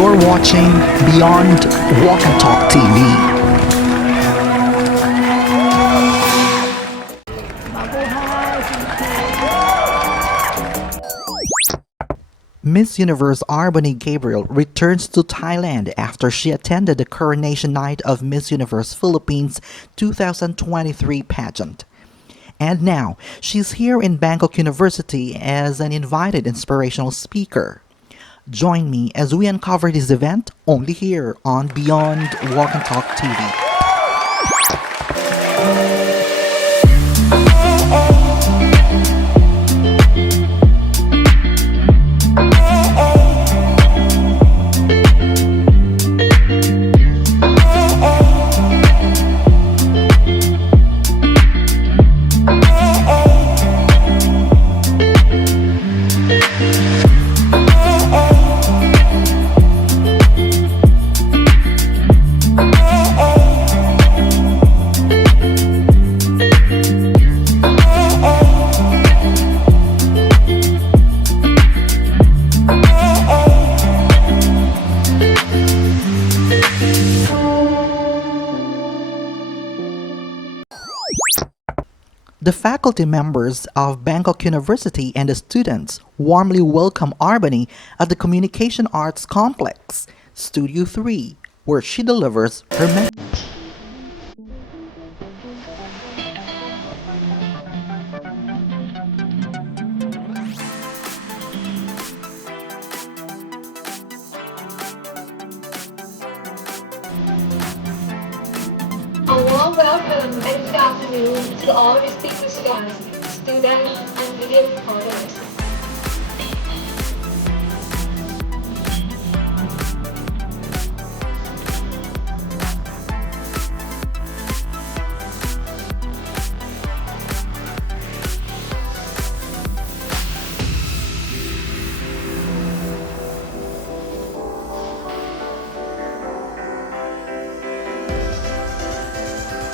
You're watching Beyond Walk and Talk TV. Miss Universe Bonney Gabriel returns to Thailand after she attended the coronation night of Miss Universe Philippines 2023 pageant. And now, she's here in Bangkok University as an invited inspirational speaker. Join me as we uncover this event only here on Beyond Walk and Talk TV. The faculty members of Bangkok University and the students warmly welcome Bonney at the Communication Arts Complex, Studio 3, where she delivers her message. A warm welcome and good afternoon to all distinguished guests, students, and media reporters.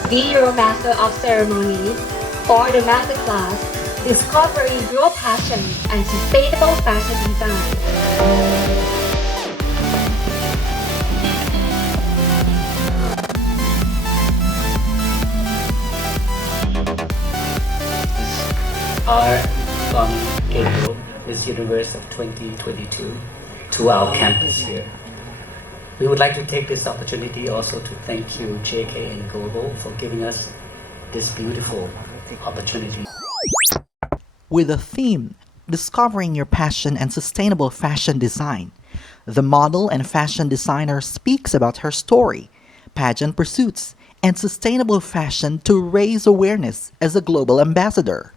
Be your master of ceremonies for the masterclass Discovering Your Passion and Sustainable Fashion Design. Are from GABRIEL, Miss Universe of 2022, to our campus here. We would like to take this opportunity also to thank you, JK and Global, for giving us this beautiful opportunity. With the theme, Discovering Your Passion and Sustainable Fashion Design, the model and fashion designer speaks about her story, pageant pursuits, and sustainable fashion to raise awareness as a global ambassador.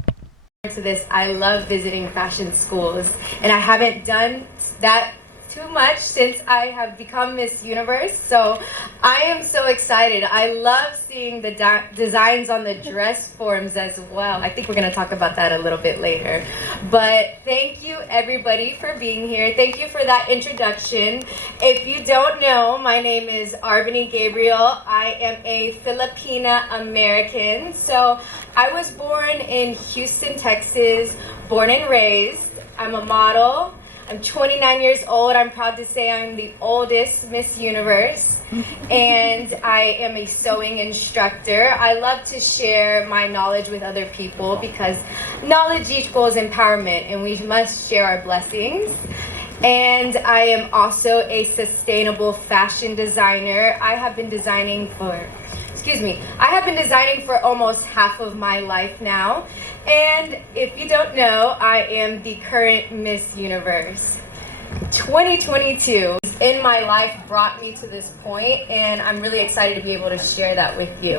To this, I love visiting fashion schools, and I haven't done that too much since I have become Miss Universe, so I am so excited. I love seeing the designs on the dress forms as well. I think we're going to talk about that a little bit later. But thank you everybody for being here. Thank you for that introduction. If you don't know, my name is Bonney Gabriel. I am a Filipina American. So I was born in Houston, Texas, born and raised. I'm a model. I'm 29 years old. I'm proud to say I'm the oldest Miss Universe, and I am a sewing instructor. I love to share my knowledge with other people because knowledge equals empowerment, and we must share our blessings. And I am also a sustainable fashion designer. I have been designing for almost half of my life now. And if you don't know, I am the current Miss Universe. 2022 in my life brought me to this point, and I'm really excited to be able to share that with you.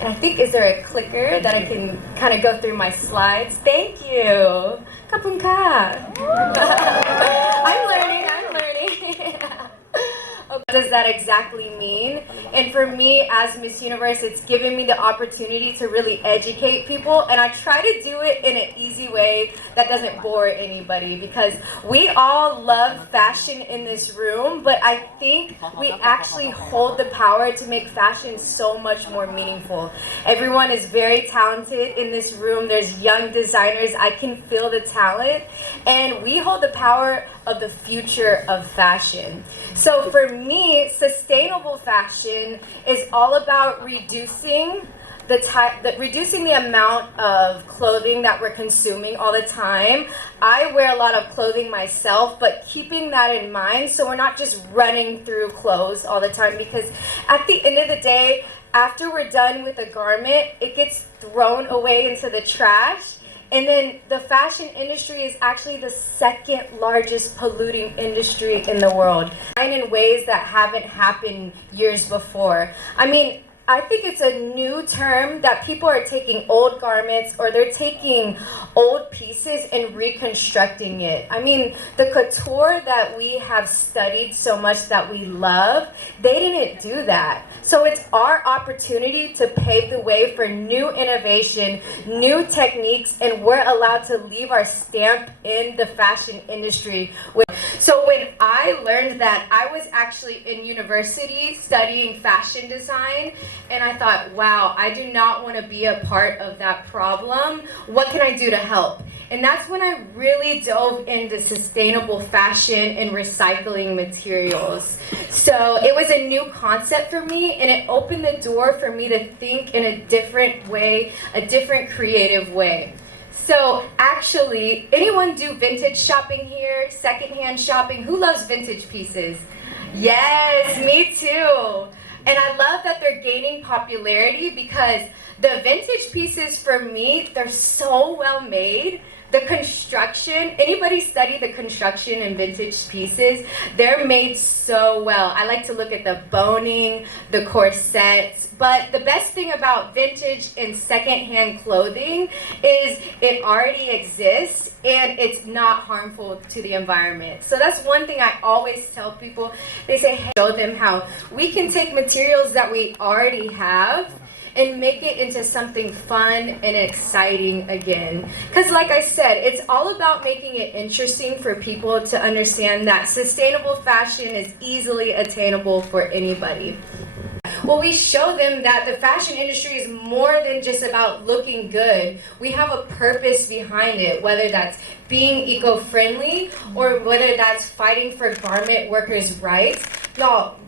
And I think, is there a clicker that I can kind of go through my slides? Thank you. Kapun ka. I'm learning. What does that exactly mean? And for me as Miss Universe, it's given me the opportunity to really educate people, and I try to do it in an easy way that doesn't bore anybody, because we all love fashion in this room, but I think we actually hold the power to make fashion so much more meaningful. Everyone is very talented in this room. There's young designers. I can feel the talent, and we hold the power of the future of fashion. So for me, sustainable fashion is all about reducing the amount of clothing that we're consuming all the time. I wear a lot of clothing myself, but keeping that in mind so we're not just running through clothes all the time, because at the end of the day, after we're done with a garment, it gets thrown away into the trash. And then the fashion industry is actually the second largest polluting industry in the world, and in ways that haven't happened years before. I mean, I think it's a new term that people are taking old garments, or they're taking old pieces and reconstructing it. I mean, the couture that we have studied so much that we love, they didn't do that. So it's our opportunity to pave the way for new innovation, new techniques, and we're allowed to leave our stamp in the fashion industry. So when I learned that, I was actually in university studying fashion design, and I thought, wow, I do not want to be a part of that problem. What can I do to help? And that's when I really dove into sustainable fashion and recycling materials. So it was a new concept for me, and it opened the door for me to think in a different way, a different creative way. So actually, anyone do vintage shopping here? Secondhand shopping? Who loves vintage pieces? Yes, me too. And I love that they're gaining popularity, because the vintage pieces for me, they're so well made. The construction, anybody study the construction in vintage pieces? They're made so well. I like to look at the boning, the corsets, but the best thing about vintage and secondhand clothing is it already exists and it's not harmful to the environment. So that's one thing I always tell people. They say, hey, show them how we can take materials that we already have and make it into something fun and exciting again. Because like I said, it's all about making it interesting for people to understand that sustainable fashion is easily attainable for anybody. Well, we show them that the fashion industry is more than just about looking good. We have a purpose behind it, whether that's being eco-friendly or whether that's fighting for garment workers' rights. Y'all,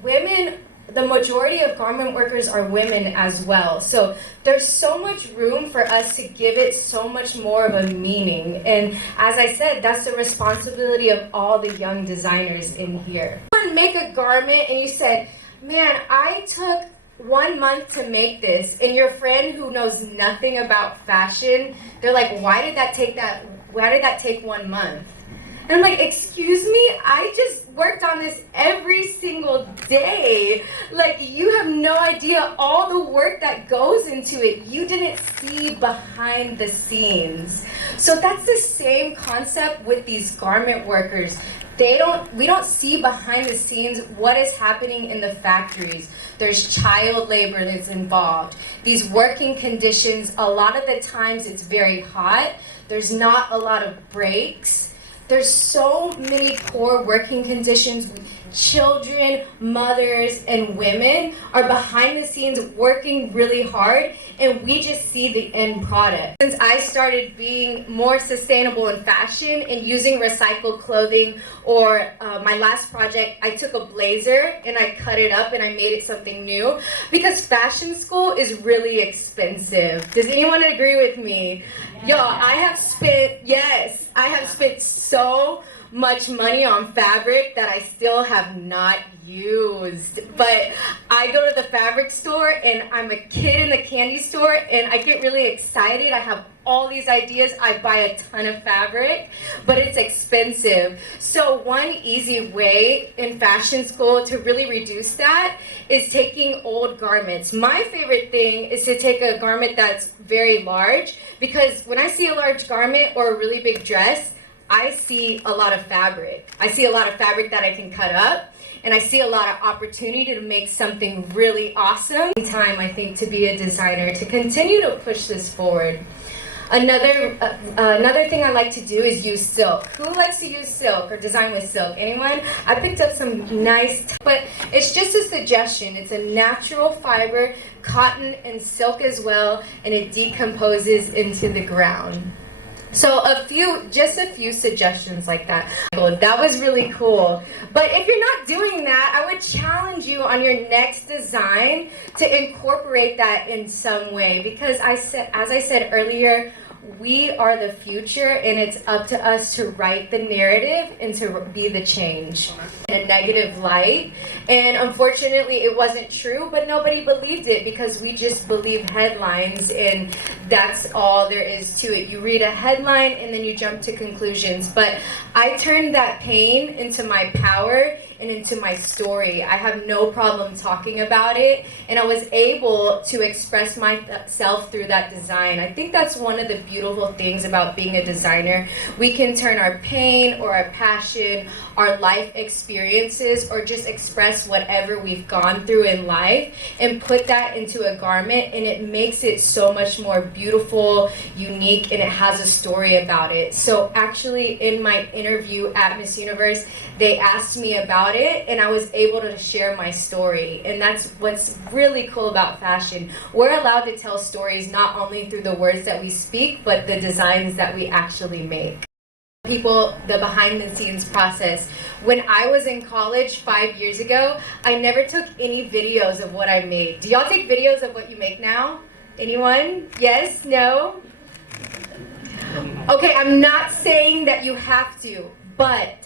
the majority of garment workers are women as well. So there's so much room for us to give it so much more of a meaning. And as I said, that's the responsibility of all the young designers in here. You make a garment and you said, man, I took 1 month to make this, and your friend who knows nothing about fashion, they're like, why did that take 1 month? And I'm like, excuse me, I just worked on this every single day. Like, you have no idea all the work that goes into it. You didn't see behind the scenes. So that's the same concept with these garment workers. We don't see behind the scenes what is happening in the factories. There's child labor that's involved. These working conditions, a lot of the times it's very hot. There's not a lot of breaks. There's so many poor working conditions. Children, mothers, and women are behind the scenes working really hard, and we just see the end product. Since I started being more sustainable in fashion and using recycled clothing, or my last project, I took a blazer and I cut it up and I made it something new, because fashion school is really expensive. Does anyone agree with me? Y'all, I have spent so much money on fabric that I still have not used. But I go to the fabric store, and I'm a kid in the candy store, and I get really excited. I have all these ideas. I buy a ton of fabric, but it's expensive. So one easy way in fashion school to really reduce that is taking old garments. My favorite thing is to take a garment that's very large, because when I see a large garment or a really big dress, I see a lot of fabric. I see a lot of fabric that I can cut up, and I see a lot of opportunity to make something really awesome. Time, I think, to be a designer, to continue to push this forward. Another thing I like to do is use silk. Who likes to use silk or design with silk? Anyone? I picked up some nice, but it's just a suggestion. It's a natural fiber, cotton and silk as well, and it decomposes into the ground. So just a few suggestions like that. That was really cool. But if you're not doing that, I would challenge you on your next design to incorporate that in some way. Because as I said earlier, we are the future, and it's up to us to write the narrative and to be the change in a negative light. And unfortunately, it wasn't true, but nobody believed it because we just believe headlines, and that's all there is to it. You read a headline and then you jump to conclusions. But I turned that pain into my power and into my story. I have no problem talking about it, and I was able to express myself through that design. I think that's one of the beautiful things about being a designer. We can turn our pain or our passion, our life experiences, or just express whatever we've gone through in life and put that into a garment, and it makes it so much more beautiful, unique, and it has a story about it. So actually, in my interview at Miss Universe, they asked me about it, and I was able to share my story. And that's what's really cool about fashion. We're allowed to tell stories not only through the words that we speak, but the designs that we actually make. People, the behind the scenes process. When I was in college 5 years ago, I never took any videos of what I made. Do y'all take videos of what you make now? Anyone? Yes? No? Okay, I'm not saying that you have to, but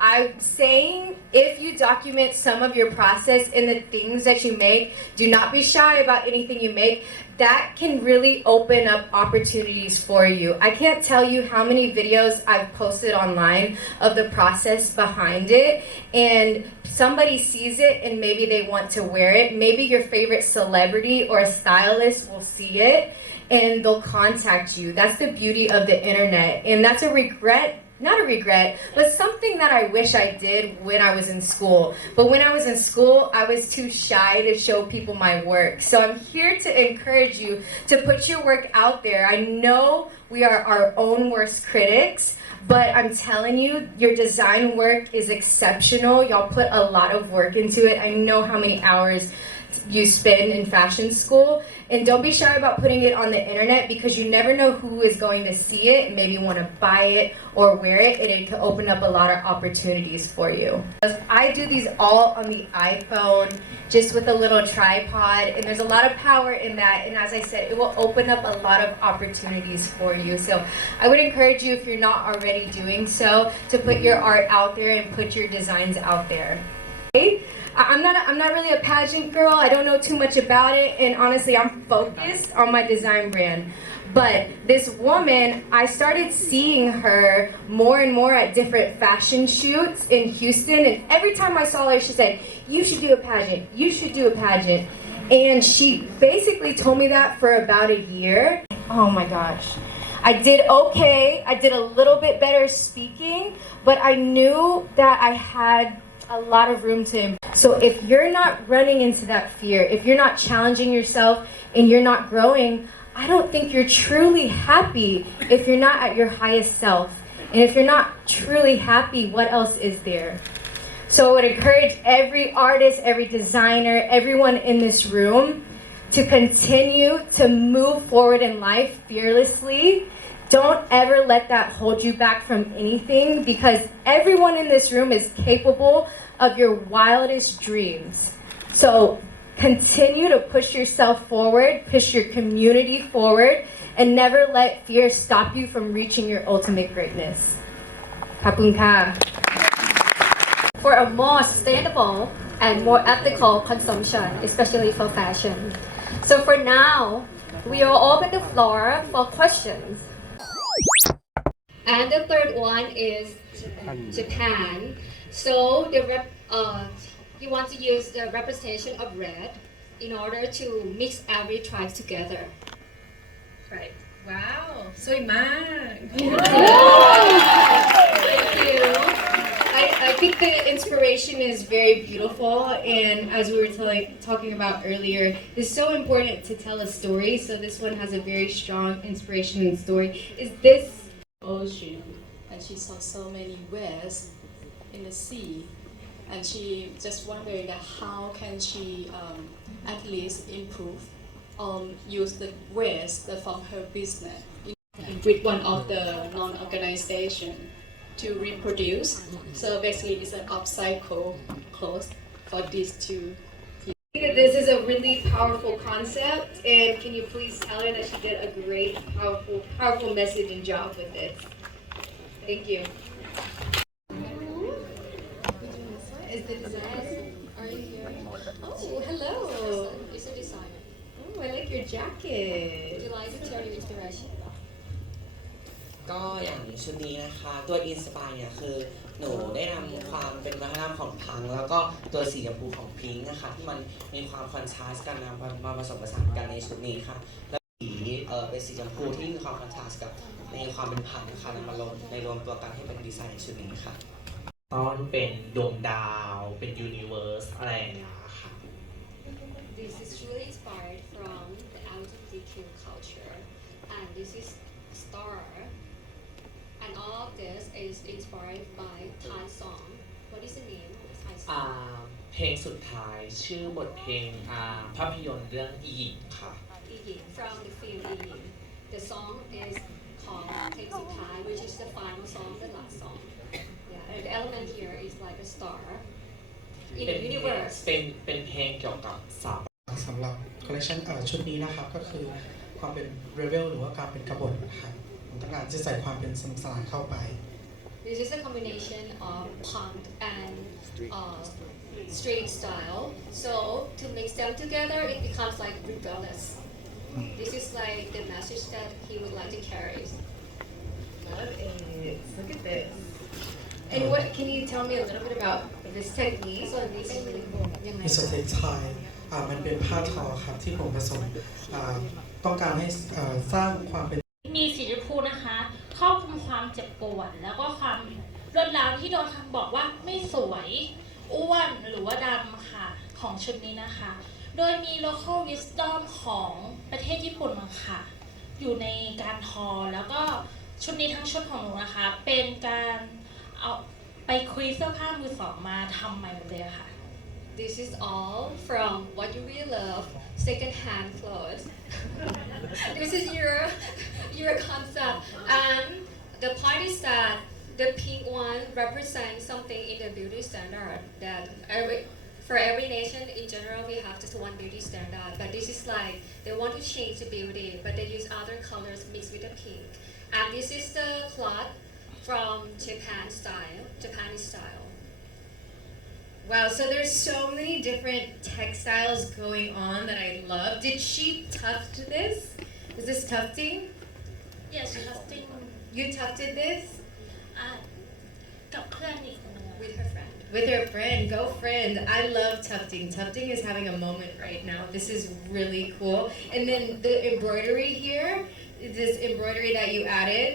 I'm saying if you document some of your process and the things that you make, do not be shy about anything you make. That can really open up opportunities for you. I can't tell you how many videos I've posted online of the process behind it, and somebody sees it and maybe they want to wear it. Maybe your favorite celebrity or a stylist will see it and they'll contact you. That's the beauty of the internet, and that's a regret. Not a regret, but something that I wish I did when I was in school. But when I was in school, I was too shy to show people my work. So I'm here to encourage you to put your work out there. I know we are our own worst critics, but I'm telling you, your design work is exceptional. Y'all put a lot of work into it. I know how many hours you spend in fashion school, and don't be shy about putting it on the internet because you never know who is going to see it and maybe want to buy it or wear it, and it can open up a lot of opportunities for you. I do these all on the iPhone just with a little tripod, and there's a lot of power in that, and as I said, it will open up a lot of opportunities for you. So I would encourage you, if you're not already doing so, to put your art out there and put your designs out there. Okay? I'm not really a pageant girl. I don't know too much about it, and honestly, I'm focused on my design brand. But this woman, I started seeing her more and more at different fashion shoots in Houston, and every time I saw her, she said, "You should do a pageant. You should do a pageant." And she basically told me that for about a year. Oh my gosh. I did okay. I did a little bit better speaking, but I knew that I had a lot of room to improve. So if you're not running into that fear, if you're not challenging yourself and you're not growing, I don't think you're truly happy if you're not at your highest self. And if you're not truly happy, what else is there? So I would encourage every artist, every designer, everyone in this room to continue to move forward in life fearlessly. Don't ever let that hold you back from anything, because everyone in this room is capable of your wildest dreams. So continue to push yourself forward, push your community forward, and never let fear stop you from reaching your ultimate greatness. ขอบคุณค่ะ For a more sustainable and more ethical consumption, especially for fashion. So for now, we will open the floor for questions. And the third one is Japan. So you want to use the representation of red in order to mix every tribe together. Right. Wow, สวยมาก Thank you. I think think the inspiration is very beautiful, and as we were talking about earlier, it's so important to tell a story. So this one has a very strong inspiration and story. Is this ocean, and she saw so many whales in the sea, and she just wondering that how can she at least improve, use the whales from her business with one of the non-organization to reproduce. So basically, it's an upcycle clothes for these two. This is a really powerful concept, and can you please tell her that she did a great, powerful message and job with it? Thank you. Is the design? Are you here? Oh, hello. It's a designer. Oh, I like your jacket. Would you like to tell your inspiration? ก็อย่างชุดนี้นะคะตัวอินสปายเนี่ยคือหนูได้นำความเป็นวัฒนธรรมของพังแล้วก็ตัวสีชมพูของพิงค์นะคะที่มันมีความคอนทราสต์กันมาผสมผสานกันในชุดนี้ค่ะและสีเป็นสีชมพูที่มีความคอนทราสต์กับในความเป็นพังนะคะนำมาลงในรวมตัวกันให้เป็นดีไซน์ในชุดนี้ค่ะตอนเป็นดวงดาวเป็นยูนิเวอร์สอะไรอย่างเงี้ยค่ะ This is truly inspired from the LGBTQ culture, and this is star. And all of this is inspired by Thai song. What is the name of the Thai song? เพลงสุดท้ายชื่อบทเพลงภาพยนตร์เรื่องอียิปต์ค่ะ Egypt, from the film Egypt. The song is called Take to Thai, which is the final song, the last song. Yeah, and the element here is like a star in the universe. เป็นเพลงเกี่ยวกับสาว สำหรับคอลเลคชันชุดนี้นะครับก็คือความเป็นเรเวลหรือว่าการเป็นกบฏนะครับผมต้องการจะใส่ความเป็นสนุกสนานเข้าไป This is a combination of punk and street style. So to mix them together, it becomes like rebellious. This is like the message that he would like to carry. Love it. Look at this. And what can you tell me a little bit about this technique? So this is really cool. มิสเตอร์ไทยมันเป็นผ้าทอครับที่ผมผสมต้องการให้สร้างความเป็นมีสีชมพูนะคะครอบคลุมความเจ็บปวดแล้วก็ความรวดร้าวที่โดนคำบอกว่าไม่สวยอ้วนหรือว่าดำค่ะของชุดนี้นะคะโดยมี local wisdom ของประเทศญี่ปุ่นค่ะอยู่ในการทอแล้วก็ชุดนี้ทั้งชุดของหนูนะคะเป็นการเอาไปคุยเสื้อผ้ามือสองมาทำใหม่หมดเลยค่ะ This is all from what you really love, second-hand clothes. This is your concept, and the point is that the pink one represents something in the beauty standard that for every nation in general we have just one beauty standard, but this is like they want to change the beauty, but they use other colors mixed with the pink, and this is the cloth from Japanese style. Wow, so there's so many different textiles going on that I love. Did she tuft this? Is this tufting? Yes casting You tufted this? กับเพื่อนอีกคนนึง With her friend. With her friend, go friend. I love tufting. Tufting is having a moment right now. This is really cool. And then the embroidery here, this embroidery that you added.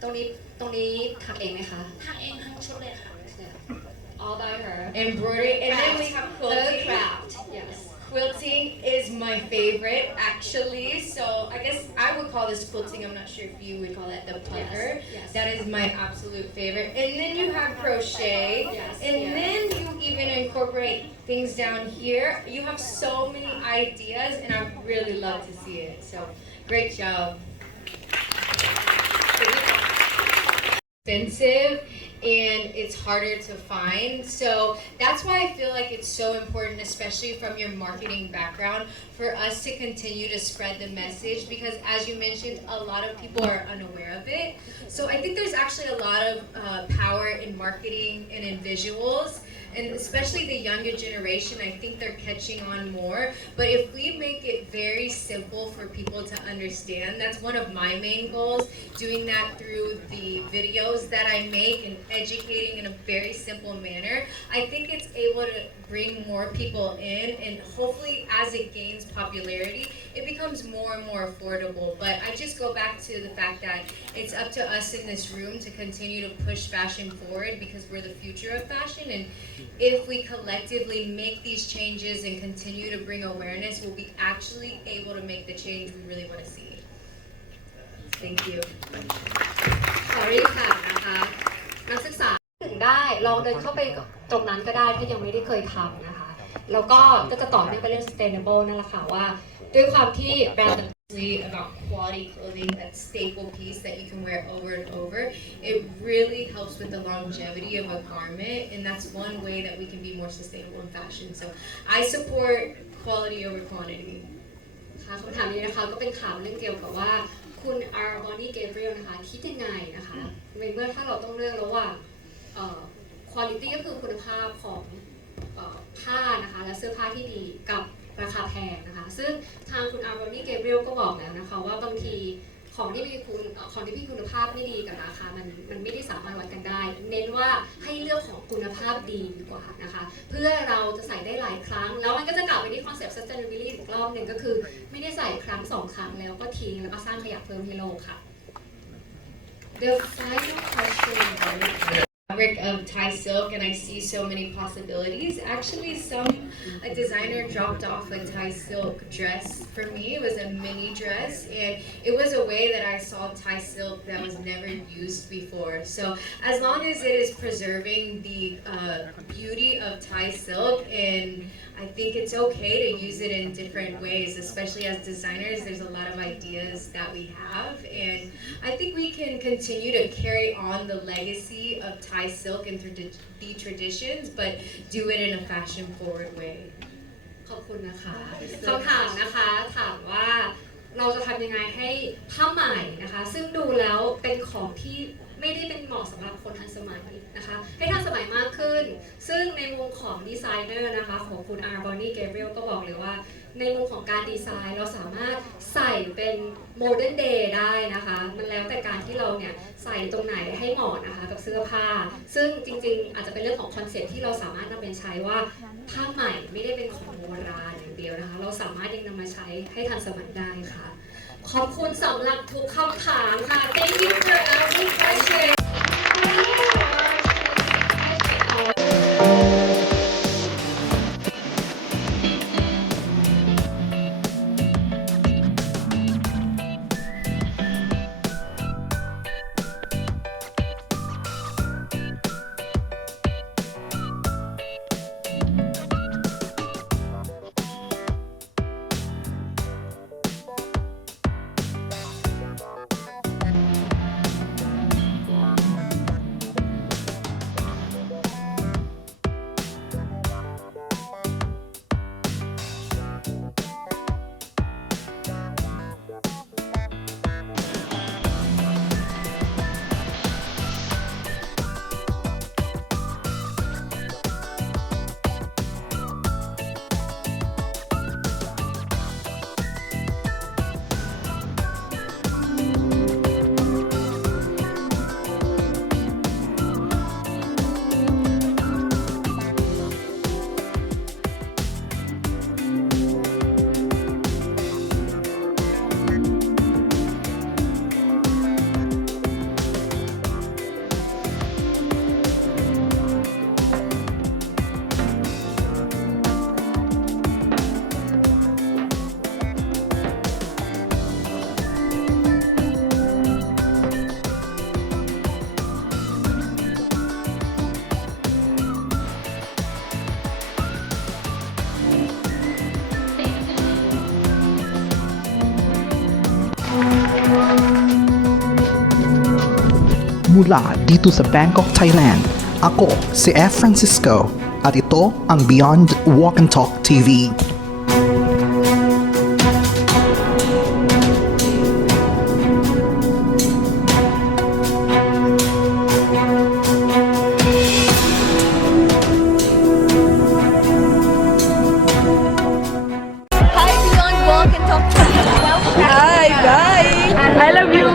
ตรงนี้ถักเองไหมคะ ทำเองทั้งชุดเลยค่ะ All by her. Embroidery. And then we have The quilting. craft. Yes. Quilting is my favorite, actually. So I guess I would call this quilting. I'm not sure if you would call that the pucker. Yes. That is my absolute favorite. And then you have crochet. Yes. And Yes. then you even incorporate things down here. You have so many ideas, and I really love to see it. So great job. Expensive. And it's harder to find. So that's why I feel like it's so important, especially from your marketing background, for us to continue to spread the message because as you mentioned, a lot of people are unaware of it. So I think there's actually a lot of power in marketing and in visuals. And especially the younger generation, I think they're catching on more. But if we make it very simple for people to understand, that's one of my main goals, doing that through the videos that I make and educating in a very simple manner, I think it's able to bring more people in, and hopefully as it gains popularity, it becomes more and more affordable. But I just go back to the fact that it's up to us in this room to continue to push fashion forward because we're the future of fashion, and if we collectively make these changes and continue to bring awareness, we'll be actually able to make the change we really want to see. Thank you. ขอรีค่ะนะคะนักศึกษาถึงได้ลองเดินเข้าไปตรงนั้นก็ได้ถ้ายังไม่ได้เคยทำนะคะแล้วก็จะต่อเนื่องไปเรื่อง sustainable นั่นแหละค่ะว่าด้วยความที่แบรนด์ about quality clothing, that staple piece that you can wear over and over, it really helps with the longevity of a garment, and that's one way that we can be more sustainable in fashion. So I support quality over quantity. ค่ะคำถามนี้นะคะก็เป็นถามเรื่องเกี่ยวกับว่าคุณ Bonnie Gabriel นะคะคิดยังไงนะคะในเมื่อถ้าเราต้องเลือกระหว่างquality ก็คือคุณภาพของผ้านะคะและเสื้อผ้าที่ดีกับราคาแพงนะคะซึ่งทางคุณ Bonnie Gabriel ก็บอกแล้วนะคะว่าบางทีของที่มีคุณภาพไม่ดีกับราคามันไม่ได้สามารถวัดกันได้เน้นว่าให้เลือกของคุณภาพดีดีกว่านะคะเพื่อเราจะใส่ได้หลายครั้งแล้วมันก็จะกลับไปที่คอนเซ็ปต์ sustainability อีกรอบหนึ่งก็คือไม่ได้ใส่ครั้ง2 ครั้งแล้วก็ทิ้งแล้วก็สร้างขยะเพิ่มให้โลกค่ะ The final question fabric of Thai silk, and I see so many possibilities. Actually, a designer dropped off a Thai silk dress for me. It was a mini dress, and it was a way that I saw Thai silk that was never used before. So as long as it is preserving the beauty of Thai silk, and I think it's okay to use it in different ways, especially as designers. There's a lot of ideas that we have, and I think we can continue to carry on the legacy of Thai silk and the traditions, but do it in a fashion-forward way. ขอบคุณนะคะคำถามนะคะถามว่าเราจะทำยังไงให้ผ้าไหมนะคะซึ่งดูแล้วเป็นของที่ไม่ได้เป็นเหมาะสำหรับคนทันสมัยนะคะให้ทันสมัยมากขึ้นซึ่งในมุมของดีไซเนอร์นะคะของคุณ Bonnie Gabriel ก็บอกเลยว่าในมุมของการดีไซน์เราสามารถใส่เป็น modern day ได้นะคะมันแล้วแต่การที่เราเนี่ยใส่ตรงไหนให้เหมาะนะคะกับเสื้อผ้าซึ่งจริงๆอาจจะเป็นเรื่องของคอนเซ็ปต์ที่เราสามารถนำไปใช้ว่าผ้าใหม่ไม่ได้เป็นของโบราณอย่างเดียวนะคะเราสามารถยังนำมาใช้ให้ทันสมัยได้ค่ะขอบคุณสำหรับทุกคำถามค่ะ Thank you for every question Mula dito sa Bangkok, Thailand, ako si F. Francisco at ito ang Beyond Walk and Talk TV. Hi, Beyond Walk and Talk. Hi, bye. I love you.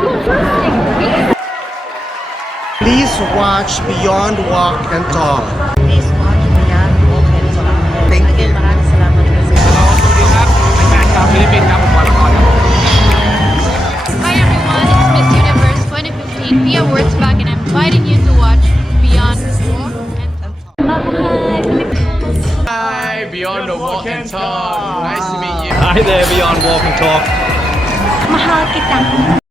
Please to watch Beyond Walk and Talk. Please watch Beyond Walk and Talk. Thank Again, you. maraming salamat po sa inyo. Hi everyone, it's Miss Universe 2015 Pia Wurzbach and I'm inviting you to watch Beyond Walk and Talk. Hi, Beyond the Walk and Talk. Nice to meet you. Hi there, Beyond Walk and Talk. Mahal kita.